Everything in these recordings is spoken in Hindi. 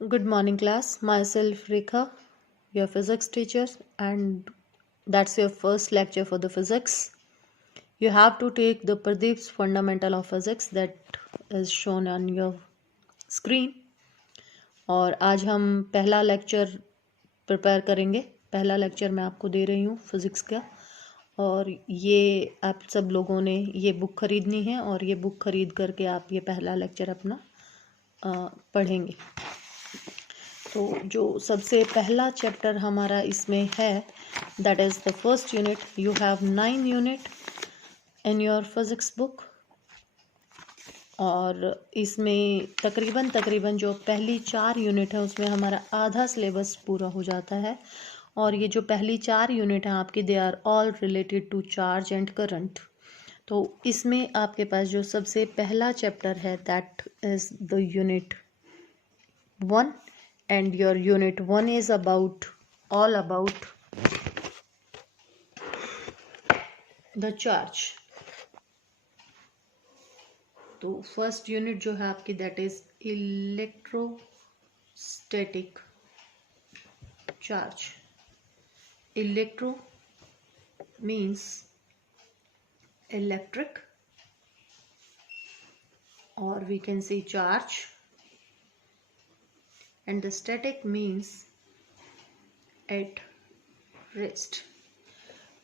Good morning, class. Myself, Rekha, your physics teacher, and that's your first lecture for the physics. You have to take the Pradeep's Fundamental of Physics that is shown on your screen. और आज हम पहला लेक्चर प्रिपेयर करेंगे. पहला लेक्चर मैं आपको दे रही हूँ फिज़िक्स का, और ये आप सब लोगों ने ये बुक खरीदनी है और ये बुक खरीद करके आप ये पहला लेक्चर अपना पढ़ेंगे. तो जो सबसे पहला चैप्टर हमारा इसमें है, that is the first unit. You have 9 unit in your physics book, और इसमें तकरीबन जो पहली 4 यूनिट है उसमें हमारा आधा सिलेबस पूरा हो जाता है. और ये जो पहली 4 यूनिट हैं आपकी, they are all related to charge and current. तो इसमें आपके पास जो सबसे पहला चैप्टर है, that is the unit 1. And your unit 1 is all about the charge. तो फर्स्ट यूनिट जो है आपकी, that is electrostatic charge. Electro means electric, और we can say charge, and the static means at rest.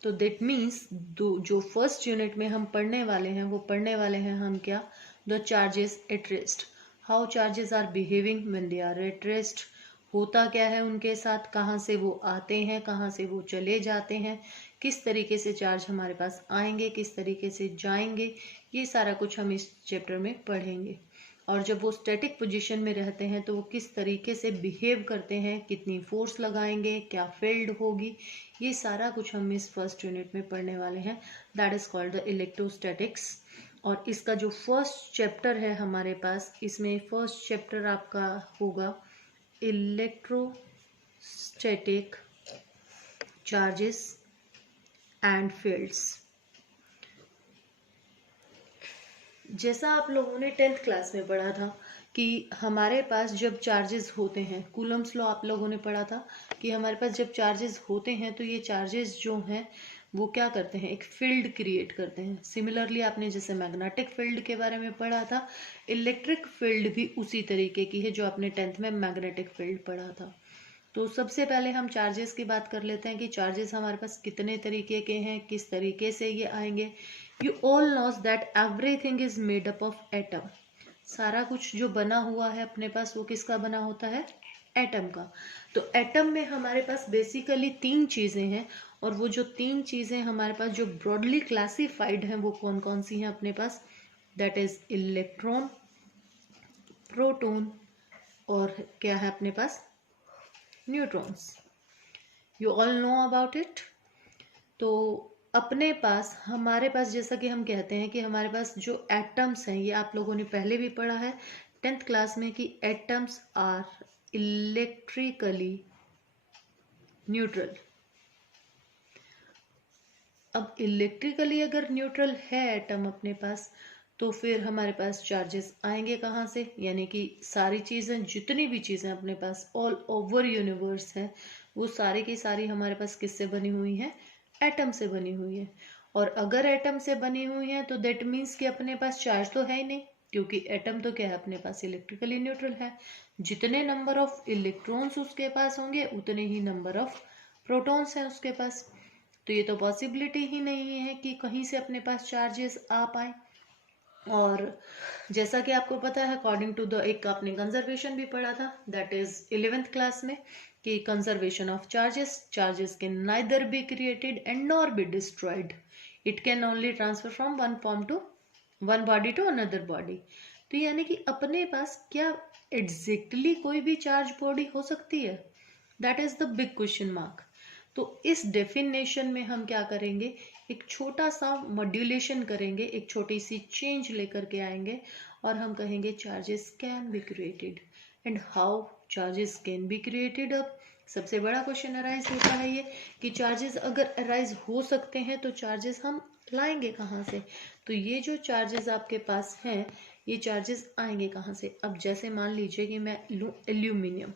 तो that means जो फर्स्ट यूनिट में हम पढ़ने वाले हैं वो पढ़ने वाले हैं हम क्या, the charges at rest. How charges are behaving when they are at rest. होता क्या है उनके साथ, कहाँ से वो आते हैं, कहाँ से वो चले जाते हैं, किस तरीके से चार्ज हमारे पास आएंगे, किस तरीके से जाएंगे, ये सारा कुछ हम इस चैप्टर में पढ़ेंगे. और जब वो स्टैटिक पोजीशन में रहते हैं तो वो किस तरीके से बिहेव करते हैं, कितनी फोर्स लगाएंगे, क्या फील्ड होगी, ये सारा कुछ हम इस फर्स्ट यूनिट में पढ़ने वाले हैं. That is called the electrostatics. और इसका जो फर्स्ट चैप्टर है हमारे पास, इसमें फर्स्ट चैप्टर आपका होगा इलेक्ट्रोस्टैटिक चार्जेस एंड फील्ड्स. जैसा आप लोगों ने 10th क्लास में पढ़ा था कि हमारे पास जब चार्जेस होते हैं, कूलम्स लॉ आप लोगों ने पढ़ा था कि हमारे पास जब चार्जेस होते हैं तो ये चार्जेस जो हैं वो क्या करते हैं, एक फील्ड क्रिएट करते हैं. सिमिलरली आपने जैसे मैग्नेटिक फील्ड के बारे में पढ़ा था, इलेक्ट्रिक फील्ड भी उसी तरीके की है जो आपने 10th में मैग्नेटिक फील्ड पढ़ा था. तो सबसे पहले हम चार्जेस की बात कर लेते हैं कि चार्जेस हमारे पास कितने तरीके के हैं, किस तरीके से ये आएंगे. You all knows that everything is made up of atom. सारा कुछ जो बना हुआ है अपने पास वो किसका बना होता है, एटम का. तो एटम में हमारे पास बेसिकली 3 चीजें हैं, और वो जो 3 चीजें हमारे पास जो ब्रॉडली क्लासिफाइड हैं वो कौन कौन सी हैं अपने पास, दैट इज इलेक्ट्रॉन, प्रोटॉन, और क्या है अपने पास, neutrons. You all know about it. तो अपने पास हमारे पास जैसा कि हम कहते हैं कि हमारे पास जो एटम्स हैं, ये आप लोगों ने पहले भी पढ़ा है 10th क्लास में कि एटम्स आर इलेक्ट्रिकली न्यूट्रल. अब इलेक्ट्रिकली अगर न्यूट्रल है एटम अपने पास, तो फिर हमारे पास चार्जेस आएंगे कहाँ से, यानी कि सारी चीज़ें, जितनी भी चीज़ें अपने पास ऑल ओवर यूनिवर्स है, वो सारी की सारी हमारे पास किससे बनी हुई हैं, एटम से बनी हुई है. और अगर एटम से बनी हुई है तो दैट मीन्स कि अपने पास चार्ज तो है ही नहीं, क्योंकि एटम तो क्या है अपने पास, इलेक्ट्रिकली न्यूट्रल है. जितने नंबर ऑफ इलेक्ट्रॉन्स उसके पास होंगे उतने ही नंबर ऑफ प्रोटॉन्स हैं उसके पास. तो ये तो पॉसिबिलिटी ही नहीं है कि कहीं से अपने पास चार्जेस आ पाए. और जैसा कि आपको पता है, अकॉर्डिंग टू द, एक आपने कंजर्वेशन भी पढ़ा था, दैट इज 11th क्लास में, कि conservation of charges can neither be created and nor be destroyed. It can only transfer from one form to one body to another body. तो यानी कि अपने पास क्या एग्जैक्टली कोई भी चार्ज बॉडी हो सकती है, that is the big question mark. तो इस डेफिनेशन में हम क्या करेंगे, एक छोटा सा मॉड्यूलेशन करेंगे, एक छोटी सी चेंज लेकर के आएंगे, और हम कहेंगे charges can be created. And how charges can be created. अब सबसे बड़ा क्वेश्चन अराइज होता है ये कि चार्जेस अगर अराइज हो सकते हैं तो चार्जेस हम लाएंगे कहाँ से. तो ये जो चार्जेस आपके पास हैं ये चार्जेस आएंगे कहाँ से? अब जैसे मान लीजिए कि मैं लूँ एल्यूमिनियम।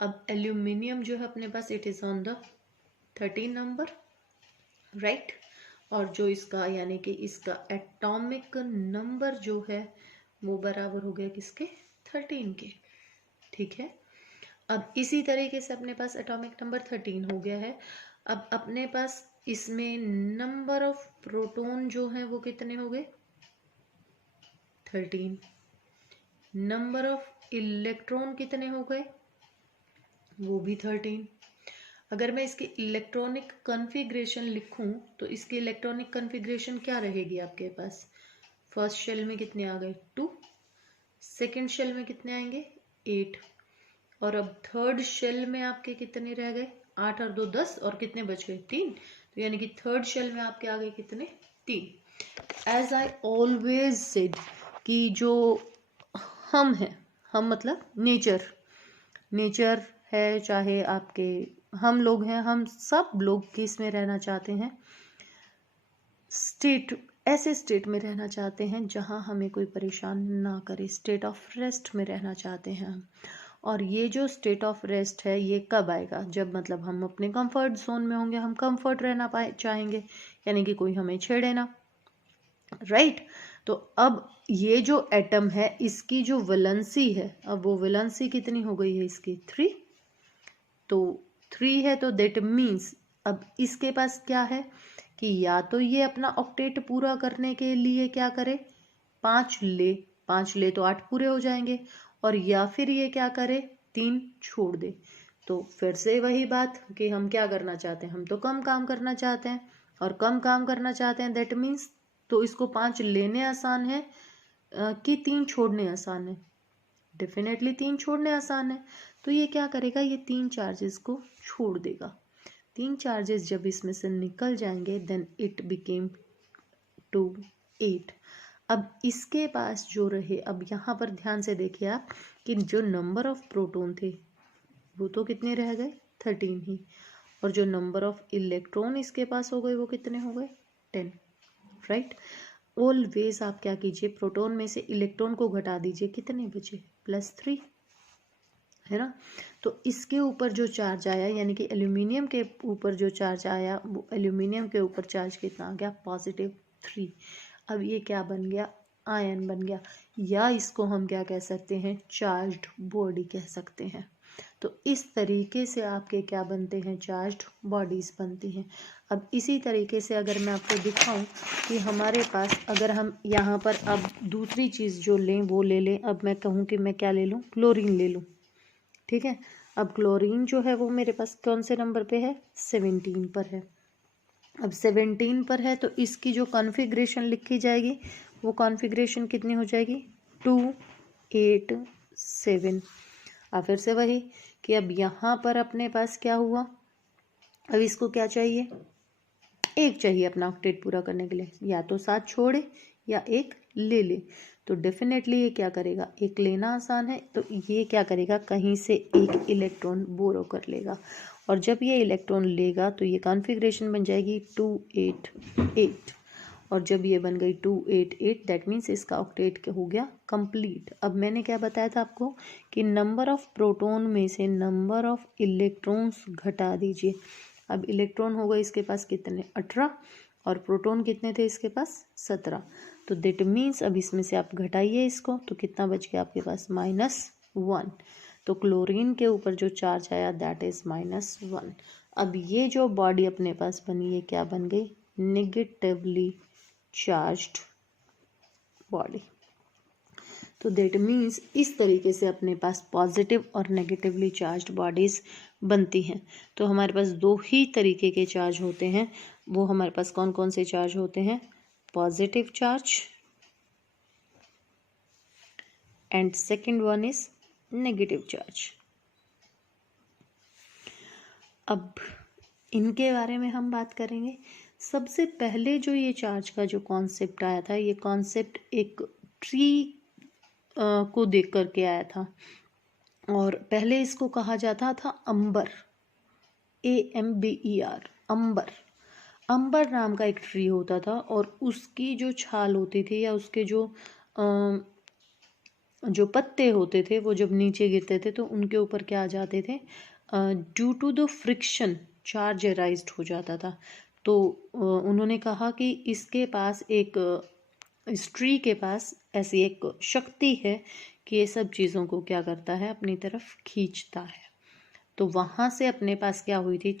अब एल्यूमिनियम जो है अपने पास it is on the 13 number, right. और जो इसका यानी कि इसका एटॉमिक नंबर जो है वो बराबर हो गया किसके? 13 के, ठीक है। अब इसी तरीके से अपने पास एटॉमिक नंबर 13 हो गया है। अब अपने पास इसमें नंबर ऑफ प्रोटॉन जो है वो कितने हो गए? 13। नंबर ऑफ इलेक्ट्रॉन कितने हो गए? वो भी 13। अगर मैं इसकी इलेक्ट्रॉनिक कॉन्फ़िगरेशन लिखूं तो इसकी इलेक्ट्रॉनिक कॉन्फ़िगरेशन क्या रहेगी आपके पास? फर्स्ट शेल में कितने आ गए? 2। सेकेंड शेल में कितने आएंगे? 8। और अब थर्ड शेल में आपके कितने रह गए? 8 और 2 10, और कितने बच गए? 3। तो यानी कि थर्ड शेल में आपके आ गए कितने? 3। एज आई ऑलवेज सेड कि जो हम हैं, हम मतलब नेचर, नेचर है, चाहे आपके हम लोग हैं, हम सब लोग किस में रहना चाहते हैं? स्टेट, ऐसे स्टेट में रहना चाहते हैं जहां हमें कोई परेशान ना करे। स्टेट ऑफ रेस्ट में रहना चाहते हैं हम। और ये जो स्टेट ऑफ रेस्ट है ये कब आएगा? जब मतलब हम अपने कंफर्ट जोन में होंगे, हम कंफर्ट रहना पाए चाहेंगे, यानी कि कोई हमें छेड़े ना, राइट। तो अब ये जो एटम है इसकी जो वैलेंसी है, अब वो वैलेंसी कितनी हो गई है इसकी? 3। तो 3 है तो दैट मीन्स अब इसके पास क्या है कि या तो ये अपना ऑक्टेट पूरा करने के लिए क्या करे? 5 ले तो 8 पूरे हो जाएंगे, और या फिर ये क्या करे? 3 छोड़ दे। तो फिर से वही बात कि हम क्या करना चाहते हैं? हम तो कम काम करना चाहते हैं, और कम काम करना चाहते हैं दैट मीन्स तो इसको 5 लेने आसान है कि 3 छोड़ने आसान है? डेफिनेटली 3 छोड़ने आसान है। तो ये क्या करेगा? ये 3 चार्जेस को छोड़ देगा। 3 चार्जेस जब इसमें से निकल जाएंगे देन इट बिकेम 2 8। अब इसके पास जो रहे, अब यहाँ पर ध्यान से देखिए आप कि जो नंबर ऑफ प्रोटॉन थे वो तो कितने रह गए? 13 ही। और जो नंबर ऑफ इलेक्ट्रॉन इसके पास हो गए वो कितने हो गए? 10, राइट। ऑलवेज आप क्या कीजिए? प्रोटॉन में से इलेक्ट्रॉन को घटा दीजिए, कितने बचे? +3, है ना। तो इसके ऊपर जो चार्ज आया यानी कि एल्यूमिनियम के ऊपर जो चार्ज आया वो एल्यूमिनियम के ऊपर चार्ज कितना आ गया? +3। अब ये क्या बन गया? आयन बन गया, या इसको हम क्या कह सकते हैं? चार्ज्ड बॉडी कह सकते हैं। तो इस तरीके से आपके क्या बनते हैं? चार्ज्ड बॉडीज बनती हैं। अब इसी तरीके से अगर मैं आपको दिखाऊं कि हमारे पास अगर हम यहाँ पर अब दूसरी चीज़ जो लें वो ले लें। अब मैं कहूँ कि मैं क्या ले लूँ? क्लोरीन ले लूँ, ठीक है। अब क्लोरीन जो है वो मेरे पास कौन से नंबर पे है? 17 पर है। अब 17 पर है तो इसकी जो कॉन्फ़िगरेशन लिखी जाएगी वो कॉन्फ़िगरेशन कितनी हो जाएगी? 2 8 7। अब फिर से वही कि अब यहाँ पर अपने पास क्या हुआ? अब इसको क्या चाहिए? 1 चाहिए अपना ऑक्टेट पूरा करने के लिए, या तो 7 छोड़े या 1 ले ले। तो डेफिनेटली ये क्या करेगा? 1 लेना आसान है तो ये क्या करेगा? कहीं से 1 इलेक्ट्रॉन बोरो कर लेगा, और जब ये इलेक्ट्रॉन लेगा तो ये कॉन्फ़िगरेशन बन जाएगी 2 8 8। और जब ये बन गई 2 8 8 दैट मीन्स इसका ऑक्टेट हो गया कंप्लीट। अब मैंने क्या बताया था आपको कि नंबर ऑफ प्रोटॉन में से नंबर ऑफ इलेक्ट्रॉन्स घटा दीजिए। अब इलेक्ट्रॉन हो गए इसके पास कितने? 18, और प्रोटॉन कितने थे इसके पास? 17। तो दैट मीन्स अब इसमें से आप घटाइए इसको तो कितना बच गया आपके पास? -1। तो क्लोरीन के ऊपर जो चार्ज आया दैट इज -1। अब ये जो बॉडी अपने पास बनी है क्या बन गई? Negatively charged body. तो दैट मीन्स इस तरीके से अपने पास पॉजिटिव और नेगेटिवली चार्ज्ड बॉडीज बनती हैं। तो हमारे पास 2 ही तरीके के चार्ज होते हैं। वो हमारे पास कौन कौन से चार्ज होते हैं? Positive charge and second one is negative charge. अब इनके बारे में हम बात करेंगे। सबसे पहले जो ये चार्ज का जो कॉन्सेप्ट आया था, ये कॉन्सेप्ट एक ट्री को देख करके आया था, और पहले इसको कहा जाता था अंबर, AMBER, अंबर। अंबर नाम का एक ट्री होता था, और उसकी जो छाल होती थी या उसके जो जो पत्ते होते थे वो जब नीचे गिरते थे तो उनके ऊपर क्या आ जाते थे, due to the friction charge arised हो जाता था। तो उन्होंने कहा कि इसके पास एक इस ट्री के पास ऐसी एक शक्ति है कि ये सब चीज़ों को क्या करता है, अपनी तरफ खींचता है। तो वहाँ से अपने पास क्या हुई थी,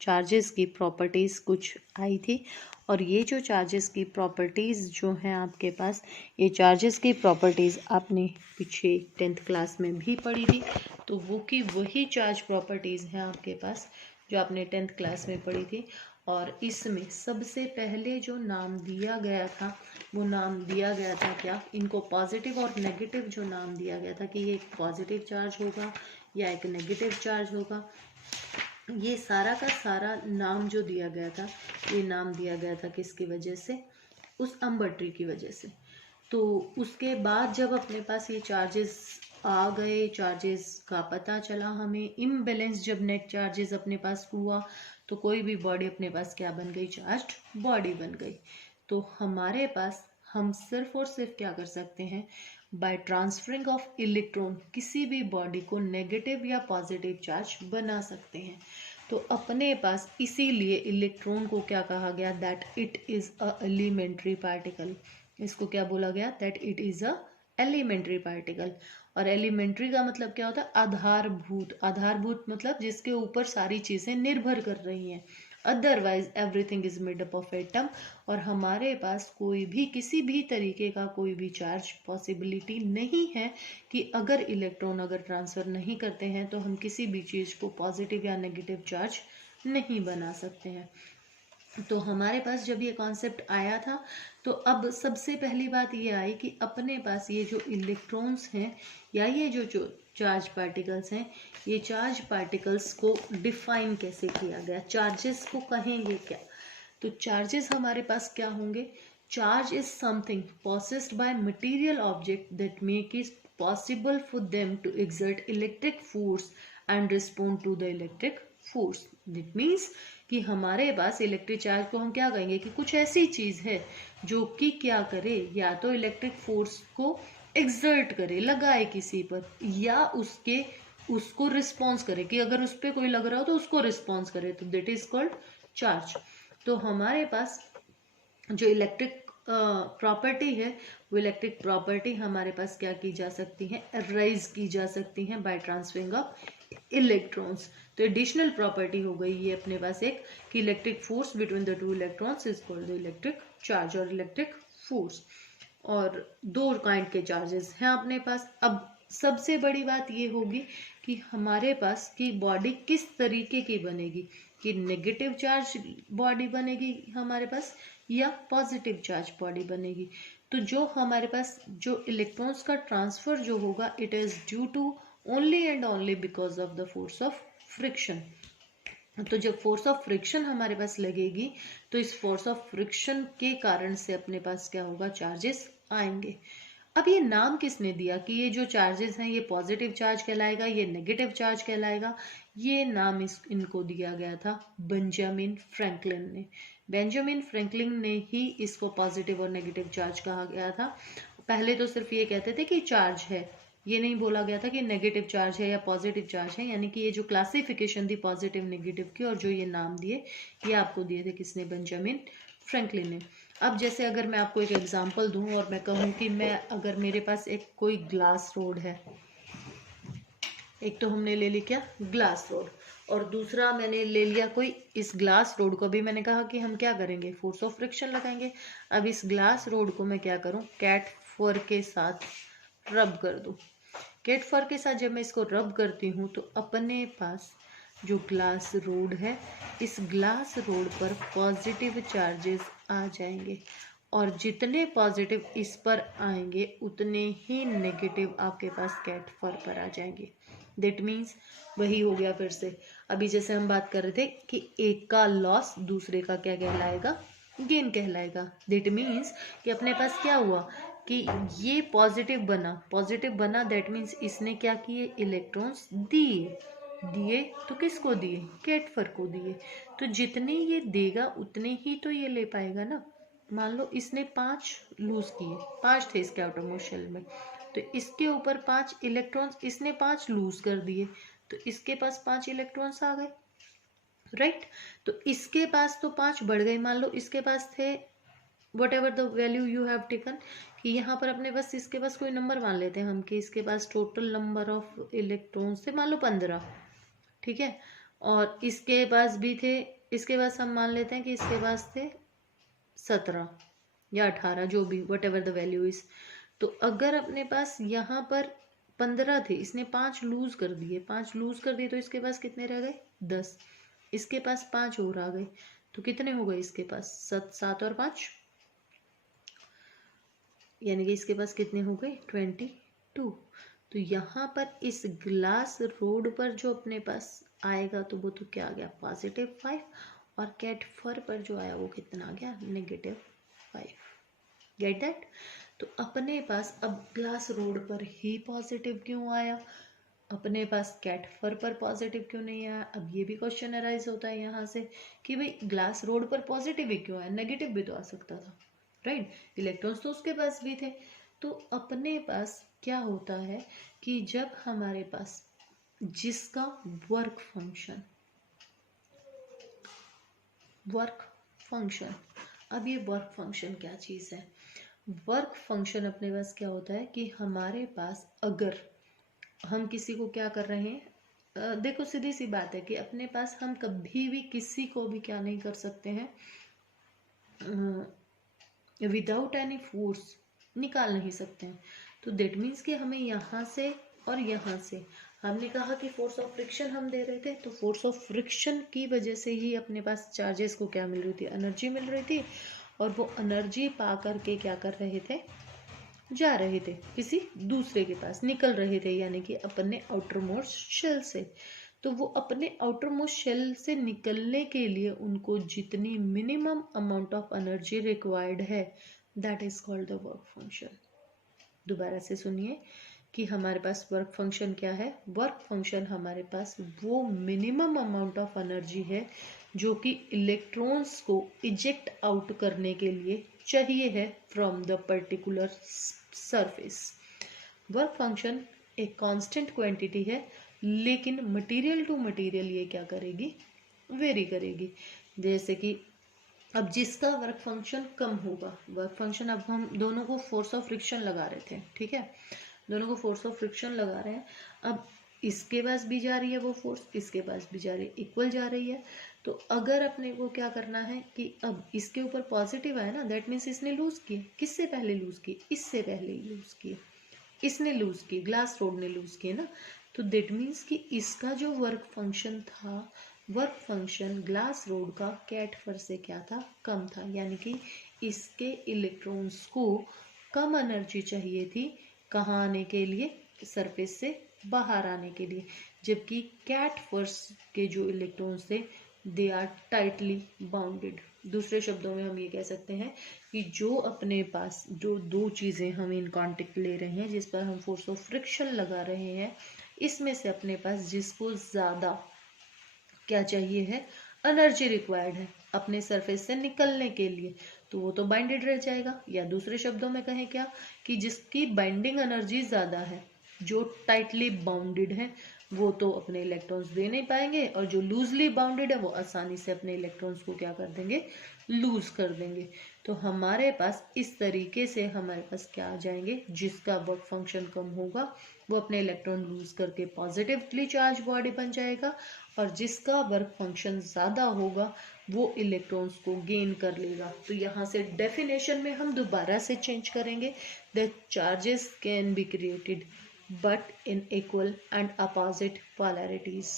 चार्जेस की प्रॉपर्टीज़ कुछ आई थी। और ये जो चार्जेस की प्रॉपर्टीज़ जो हैं आपके पास, ये चार्जेस की प्रॉपर्टीज़ आपने पीछे 10th क्लास में भी पढ़ी थी। तो वो की वही चार्ज प्रॉपर्टीज़ हैं आपके पास जो आपने 10th क्लास में पढ़ी थी। और इसमें सबसे पहले जो नाम दिया गया था वो नाम दिया गया था क्या, इनको पॉजिटिव और नेगेटिव जो नाम दिया गया था कि ये एक पॉजिटिव चार्ज होगा या एक नेगेटिव चार्ज होगा, ये सारा का सारा नाम जो दिया गया था, ये नाम दिया गया था किसकी वजह से, उस अम्बर ट्री की वजह से। तो उसके बाद जब अपने पास ये चार्जेस आ गए, चार्जेस का पता चला हमें, इम्बैलेंस जब नेट चार्जेस अपने पास हुआ तो कोई भी बॉडी अपने पास क्या बन गई, चार्ज्ड बॉडी बन गई। तो हमारे पास हम सिर्फ और सिर्फ क्या कर सकते हैं, बाय ट्रांसफरिंग ऑफ इलेक्ट्रॉन किसी भी बॉडी को नेगेटिव या पॉजिटिव चार्ज बना सकते हैं। तो अपने पास इसीलिए इलेक्ट्रॉन को क्या कहा गया, that it is a elementary particle. इसको क्या बोला गया, that it is a elementary particle. और एलिमेंट्री का मतलब क्या होता है, आधारभूत। आधारभूत मतलब जिसके ऊपर सारी चीजें निर्भर कर रही हैं। Otherwise everything is made up of atom. और हमारे पास कोई भी किसी भी तरीके का कोई भी चार्ज पॉसिबिलिटी नहीं है कि अगर इलेक्ट्रॉन अगर ट्रांसफर नहीं करते हैं तो हम किसी भी चीज को पॉजिटिव या नेगेटिव चार्ज नहीं बना सकते हैं। तो हमारे पास जब ये कॉन्सेप्ट आया था तो अब सबसे पहली बात ये आई कि अपने पास ये जो इलेक्ट्रॉन्स हैं या ये जो चार्ज पार्टिकल्स हैं, ये चार्ज पार्टिकल्स को डिफाइन कैसे किया गया, चार्जेस को कहेंगे क्या। तो चार्जेस हमारे पास क्या होंगे, charge is something possessed by material object that make it possible for them to exert electric force and respond to the electric force. That means कि हमारे पास इलेक्ट्रिक चार्ज को हम क्या कहेंगे कि कुछ ऐसी चीज है जो कि क्या करे, या तो इलेक्ट्रिक फोर्स को एक्सर्ट करे, लगाए किसी पर, या उसको रिस्पॉन्स करे कि अगर उस पर कोई लग रहा हो तो उसको रिस्पॉन्स करे, तो दैट इज कॉल्ड चार्ज। तो हमारे पास जो इलेक्ट्रिक प्रॉपर्टी है वो इलेक्ट्रिक प्रॉपर्टी हमारे पास क्या की जा सकती है, राइज की जा सकती है बाय ट्रांसफरिंग ऑफ इलेक्ट्रॉन्स। तो एडिशनल प्रॉपर्टी हो गई ये अपने पास एक कि electric force between the two electrons is called the electric charge और इलेक्ट्रिक फोर्स। और दो काइंड के चार्जेस हैं अपने पास। अब सबसे बड़ी बात ये होगी कि हमारे पास की बॉडी किस तरीके की बनेगी, कि नेगेटिव चार्ज बॉडी बनेगी हमारे पास या पॉजिटिव चार्ज बॉडी बनेगी। तो जो हमारे पास जो इलेक्ट्रॉन्स का ट्रांसफर जो होगा, it is due to only and only because of the force of friction. तो जब फोर्स ऑफ फ्रिक्शन हमारे पास लगेगी तो इस फोर्स ऑफ फ्रिक्शन के कारण से अपने पास क्या होगा, चार्जेस आएंगे। अब ये नाम किसने दिया कि ये जो चार्जेस हैं ये पॉजिटिव चार्ज कहलाएगा, ये नेगेटिव चार्ज कहलाएगा, ये नाम इनको दिया गया था बेंजामिन फ्रैंकलिन ने। बेंजामिन फ्रैंकलिन ने ही इसको पॉजिटिव और नेगेटिव चार्ज कहा गया था। पहले तो सिर्फ ये कहते थे कि चार्ज है, ये नहीं बोला गया था कि नेगेटिव चार्ज है या पॉजिटिव चार्ज है। यानी कि ये जो क्लासिफिकेशन थी पॉजिटिव नेगेटिव की और जो ये नाम दिए, ये आपको दिए थे किसने, बेंजामिन फ्रैंकलिन ने। अब जैसे अगर मैं आपको एक एग्जांपल दूं और मैं कहूं कि मैं अगर मेरे पास एक कोई ग्लास रोड है, एक तो हमने ले ली क्या, ग्लास रोड, और दूसरा मैंने ले लिया कोई, इस ग्लास रोड को भी मैंने कहा कि हम क्या करेंगे, फोर्स ऑफ फ्रिक्शन लगाएंगे। अब इस ग्लास रोड को मैं क्या करूं, कैट फर के साथ रब कर दूं। कैट फर के साथ जब मैं इसको रब करती हूँ तो अपने पास जो ग्लास रोड है, इस ग्लास रोड पर पॉजिटिव चार्जेस आ जाएंगे, और जितने पॉजिटिव इस पर आएंगे उतने ही नेगेटिव आपके पास कैट फर पर आ जाएंगे। दैट मीन्स वही हो गया फिर से, अभी जैसे हम बात कर रहे थे कि एक का लॉस दूसरे का क्या कहलाएगा, गेन कहलाएगा। दैट मीन्स कि अपने पास क्या हुआ कि ये पॉजिटिव बना दैट मीन्स इसने क्या किए, इलेक्ट्रॉन्स दिए तो किसको दिए, कैटफर को दिए। तो जितने ये देगा उतने ही तो ये ले पाएगा ना। मान लो इसने 5 लूज किए, 5 थे इसके आउटरमोस्ट शेल में, तो इसके ऊपर 5 इलेक्ट्रॉन्स, इसने 5 लूज कर दिए, तो इसके पास 5 इलेक्ट्रॉन्स आ गए, राइट। तो इसके पास तो 5 बढ़ गए, मान लो इसके पास थे what ever the value you have taken, कि यहाँ पर अपने पास इसके पास कोई नंबर मान लेते हैं हम, कि इसके पास टोटल नंबर ऑफ इलेक्ट्रॉन्स थे मान लो 15, ठीक है। और इसके पास भी थे, इसके पास हम मान लेते हैं कि इसके पास थे 17 या 18, जो भी what ever the value is. तो अगर अपने पास यहाँ पर 15 थे, इसने 5 लूज कर दिए, 5 लूज कर दिए, तो इसके पास कितने रह गए 10, इसके पास 5 और आ गए, तो कितने हो गए इसके पास 7 और 5, यानी कि इसके पास कितने हो गए 22। तो यहाँ पर इस ग्लास रोड पर जो अपने पास आएगा तो वो तो क्या आ गया +5, और कैट फर पर जो आया वो कितना आ गया -5। Get that. तो अपने पास अब ग्लास रोड पर ही पॉजिटिव क्यों आया, अपने पास कैट फर पर पॉजिटिव क्यों नहीं आया। अब ये भी क्वेश्चन अराइज होता है यहाँ से कि भाई ग्लास रोड पर पॉजिटिव ही क्यों आया, नेगेटिव भी तो आ सकता था, राइट। इलेक्ट्रॉन्स तो उसके पास भी थे। तो अपने पास क्या होता है कि जब हमारे पास जिसका वर्क फंक्शन अब ये वर्क फंक्शन क्या चीज है, वर्क फंक्शन अपने पास क्या होता है कि हमारे पास अगर हम किसी को क्या कर रहे हैं, देखो सीधी सी बात है कि अपने पास हम कभी भी किसी को भी क्या नहीं कर सकते हैं, विदाउट एनी फोर्स निकाल नहीं सकते हैं। तो देट मीन्स कि हमें यहाँ से और यहाँ से, हमने कहा कि फोर्स ऑफ फ्रिक्शन हम दे रहे थे, तो फोर्स ऑफ फ्रिक्शन की वजह से ही अपने पास चार्जेस को क्या मिल रही थी, एनर्जी मिल रही थी, और वो एनर्जी पा करके क्या कर रहे थे, जा रहे थे किसी दूसरे के पास, निकल रहे थे, यानी कि अपने आउटर मोस्ट शेल से। तो वो अपने आउटर मोस्ट शेल से निकलने के लिए उनको जितनी minimum amount of energy required है, that is called the work function. दोबारा से सुनिए कि हमारे पास वर्क फंक्शन क्या है, वर्क फंक्शन हमारे पास वो मिनिमम अमाउंट ऑफ एनर्जी है जो कि इलेक्ट्रॉन्स को इजेक्ट आउट करने के लिए चाहिए है from the particular surface. Work function एक कांस्टेंट क्वांटिटी है, लेकिन मटेरियल टू मटेरियल ये क्या करेगी, वेरी करेगी। जैसे कि अब जिसका वर्क फंक्शन कम होगा, वर्क फंक्शन, अब हम दोनों को फोर्स ऑफ फ्रिक्शन लगा रहे थे, ठीक है, दोनों को फोर्स ऑफ फ्रिक्शन लगा रहे हैं। अब इसके पास भी जा रही है वो फोर्स, इसके पास भी जा रही है, इक्वल जा रही है। तो अगर अपने को क्या करना है कि अब इसके ऊपर पॉजिटिव आया ना, दैट मीन्स इसने लूज किए, किससे पहले लूज किए, इससे पहले ही लूज किए, इसने लूज किए, ग्लास रोड ने लूज किए ना। तो दैट मीन्स कि इसका जो वर्क फंक्शन था, वर्क फंक्शन ग्लास रोड का कैट फर से क्या था, कम था, यानी कि इसके इलेक्ट्रॉन्स को कम एनर्जी चाहिए थी कहाँ आने के लिए, सरफेस से बाहर आने के लिए, जबकि कैट फर्स के जो इलेक्ट्रॉन्स थे दे आर टाइटली बाउंडेड। दूसरे शब्दों में हम ये कह सकते हैं कि जो अपने पास जो दो चीज़ें हम इन कांटेक्ट ले रहे हैं, जिस पर हम फोर्स ऑफ फ्रिक्शन लगा रहे हैं, इसमें से अपने पास जिसको ज़्यादा क्या चाहिए है, एनर्जी रिक्वायर्ड है अपने सरफेस से निकलने के लिए, तो वो तो बाइंडेड रह जाएगा। या दूसरे शब्दों में कहें क्या, कि जिसकी बाइंडिंग एनर्जी ज़्यादा है, जो टाइटली बाउंडेड है, वो तो अपने इलेक्ट्रॉन्स दे नहीं पाएंगे, और जो लूजली बाउंडेड है वो आसानी से अपने इलेक्ट्रॉन्स को क्या कर देंगे, लूज कर देंगे। तो हमारे पास इस तरीके से हमारे पास क्या आ जाएंगे, जिसका वर्क फंक्शन कम होगा वो अपने इलेक्ट्रॉन लूज करके पॉजिटिवली चार्ज बॉडी बन जाएगा, और जिसका वर्क फंक्शन ज़्यादा होगा वो इलेक्ट्रॉन्स को गेन कर लेगा। तो यहाँ से डेफिनेशन में हम दोबारा से चेंज करेंगे, the charges can be created but in equal and opposite polarities,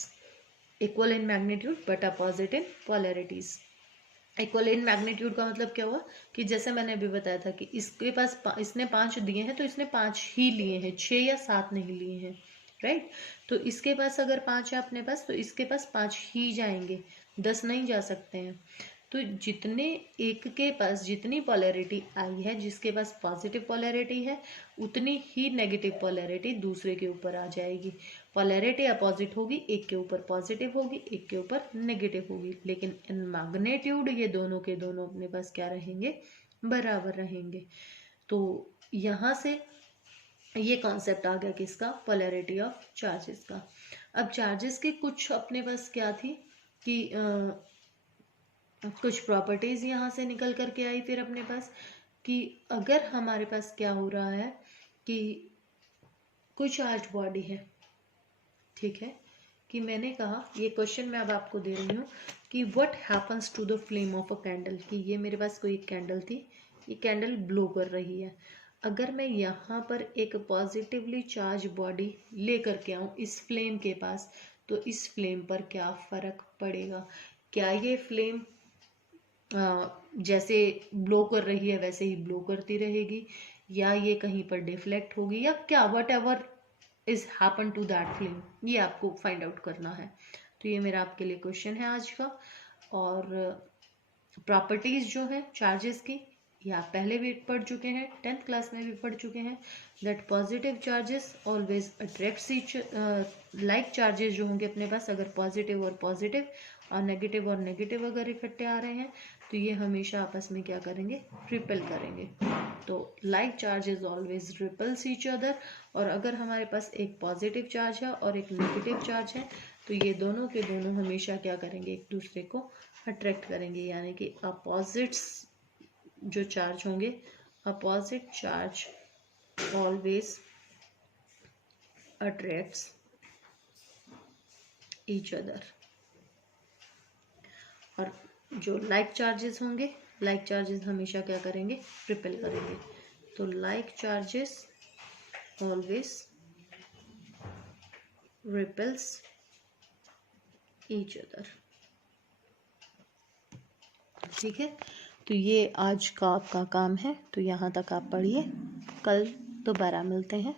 equal in magnitude but opposite in polarities। Equal in magnitude का मतलब क्या हुआ कि जैसे मैंने अभी बताया था कि इसके पास इसने 5 दिए हैं, तो इसने 5 ही लिए हैं, 6 या 7 नहीं लिए हैं, राइट। तो इसके पास अगर 5 है अपने पास, तो इसके पास 5 ही जाएंगे, 10 नहीं जा सकते हैं। तो जितने एक के पास जितनी पोलैरिटी आई है, जिसके पास पॉजिटिव पोलैरिटी है, उतनी ही नेगेटिव पोलैरिटी दूसरे के ऊपर आ जाएगी। पोलैरिटी अपोजिट होगी, एक के ऊपर पॉजिटिव होगी, एक के ऊपर नेगेटिव होगी, लेकिन इन मैग्नीट्यूड ये दोनों के दोनों अपने पास क्या रहेंगे, बराबर रहेंगे। तो यहाँ से ये कॉन्सेप्ट आ गया किसका, पोलैरिटी ऑफ चार्जेस का। अब चार्जेस के कुछ अपने पास क्या थी कि कुछ प्रॉपर्टीज यहाँ से निकल करके आई फिर अपने पास कि अगर हमारे पास क्या हो रहा है कि कोई चार्ज बॉडी है, ठीक है, कि मैंने कहा ये क्वेश्चन मैं अब आपको दे रही हूँ कि what happens to the flame of a candle, कि ये मेरे पास कोई एक कैंडल थी, ये कैंडल ब्लो कर रही है, अगर मैं यहाँ पर एक पॉजिटिवली चार्ज बॉडी ले करके आऊँ इस फ्लेम के पास, तो इस फ्लेम पर क्या फर्क पड़ेगा, क्या ये फ्लेम जैसे ब्लो कर रही है वैसे ही ब्लो करती रहेगी, या ये कहीं पर डिफ्लेक्ट होगी, या क्या whatever is happen to that flame, ये आपको फाइंड आउट करना है। तो ये मेरा आपके लिए क्वेश्चन है आज का। और प्रॉपर्टीज जो है चार्जेस की, ये आप पहले भी पढ़ चुके हैं, 10th क्लास में भी पढ़ चुके हैं, that positive charges always attracts each, like charges जो होंगे अपने पास, अगर पॉजिटिव और नेगेटिव अगर इकट्ठे आ रहे हैं तो ये हमेशा आपस में क्या करेंगे, रिपेल करेंगे। तो like charges always repels each other, और अगर हमारे पास एक पॉजिटिव चार्ज है और एक नेगेटिव चार्ज है तो ये दोनों के दोनों हमेशा क्या करेंगे, एक दूसरे को अट्रैक्ट करेंगे, यानी कि अपोजिट्स जो चार्ज होंगे, opposite charge always attracts each other. और जो लाइक चार्जेस होंगे, लाइक चार्जेस हमेशा क्या करेंगे, रिपेल करेंगे। तो like charges always repels each other, ठीक है। तो ये आज का आपका काम है, तो यहाँ तक आप पढ़िए, कल दोबारा मिलते हैं।